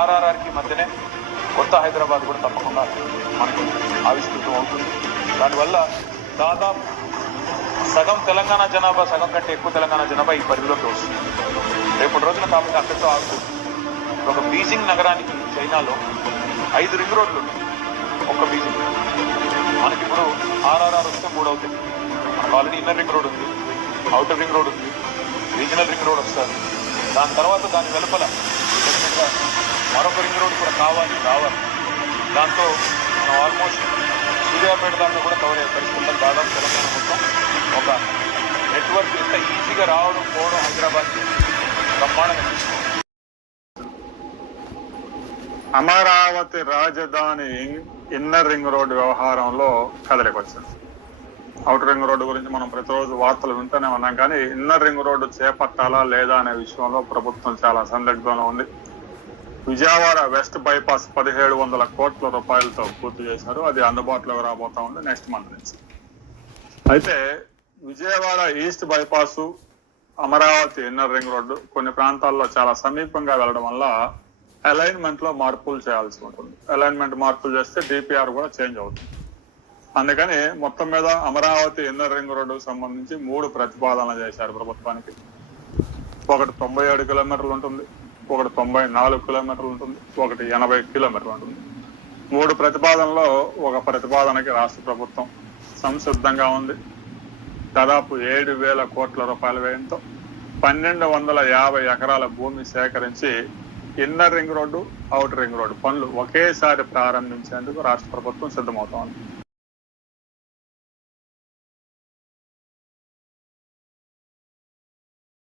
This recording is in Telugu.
ఆర్ఆర్ఆర్కి మధ్యనే కొత్త హైదరాబాద్ కూడా తప్పకుండా మనకి ఆవిష్కృతం అవుతుంది. దానివల్ల దాదాపు సగం తెలంగాణ జనాభా, సగం కంటే ఎక్కువ తెలంగాణ జనాభా ఈ పరిధిలోకి వస్తుంది రేపటి రోజున. కాబట్టి అక్కడితో ఆగుతుంది. ఒక బీజింగ్ నగరానికి చైనాలో 5 రింగ్ రోడ్లు ఉన్నాయి. ఒక్క బీజింగ్ మనకి ఇప్పుడు ఆర్ఆర్ఆర్ వస్తే 3 అవుతాయి. మనకు ఆల్రెడీ ఇన్నర్ రింగ్ రోడ్ ఉంది, అవుటర్ రింగ్ రోడ్ ఉంది, రీజనల్ రింగ్ రోడ్ వస్తుంది. దాని తర్వాత దాని వెలుపల డెఫినెట్గా మరొక రింగ్ రోడ్ కూడా రావాలి. దాంతో మనం ఆల్మోస్ట్ సూర్యాపేట దాంట్లో కూడా కవర్ అయ్యే పరిస్థితుల్లో దాదాపు తెలంగాణ మొత్తం ఒక నెట్వర్క్ ఇంత ఈజీగా రావడం పోవడం హైదరాబాద్కి బ్రహ్మాండంగా తీసుకోవాలి. అమరావతి రాజధాని ఇన్నర్ రింగ్ రోడ్డు వ్యవహారంలో కదలికి వచ్చింది. అవుటర్ రింగ్ రోడ్డు గురించి మనం ప్రతిరోజు వార్తలు వింటూనే ఉన్నాం, కానీ ఇన్నర్ రింగ్ రోడ్డు చేపట్టాలా లేదా అనే విషయంలో ప్రభుత్వం చాలా సందిగ్ధంలో ఉంది. విజయవాడ వెస్ట్ బైపాస్ 1700 కోట్ల రూపాయలతో పూర్తి చేశారు. అది అందుబాటులోకి రాబోతా ఉంది నెక్స్ట్ మంత్ నుంచి. అయితే Vijayawada east bypass, Amaravati inner ring road కొన్ని ప్రాంతాల్లో చాలా సమీపంగా వెళ్ళడం వల్ల అలైన్మెంట్ లో మార్పులు చేయాల్సి ఉంటుంది. అలైన్మెంట్ మార్పులు చేస్తే డిపిఆర్ కూడా చేంజ్ అవుతుంది. అందుకని మొత్తం మీద అమరావతి ఇన్నర్ రింగ్ రోడ్డుకు సంబంధించి 3 ప్రతిపాదనలు చేశారు ప్రభుత్వానికి. ఒకటి 97 కిలోమీటర్లు ఉంటుంది, ఒకటి 94 కిలోమీటర్లు ఉంటుంది, ఒకటి 80 కిలోమీటర్లు ఉంటుంది. 3 ప్రతిపాదనలో ఒక ప్రతిపాదనకి రాష్ట్ర ప్రభుత్వం సంసిద్ధంగా ఉంది. దాదాపు 7,000 కోట్ల రూపాయల వ్యయంతో 1,250 ఎకరాల భూమి సేకరించి inner ring road, outer ring road పనులు ఒకేసారి ప్రారంభించేందుకు రాష్ట్ర ప్రభుత్వం సిద్ధమవుతోంది.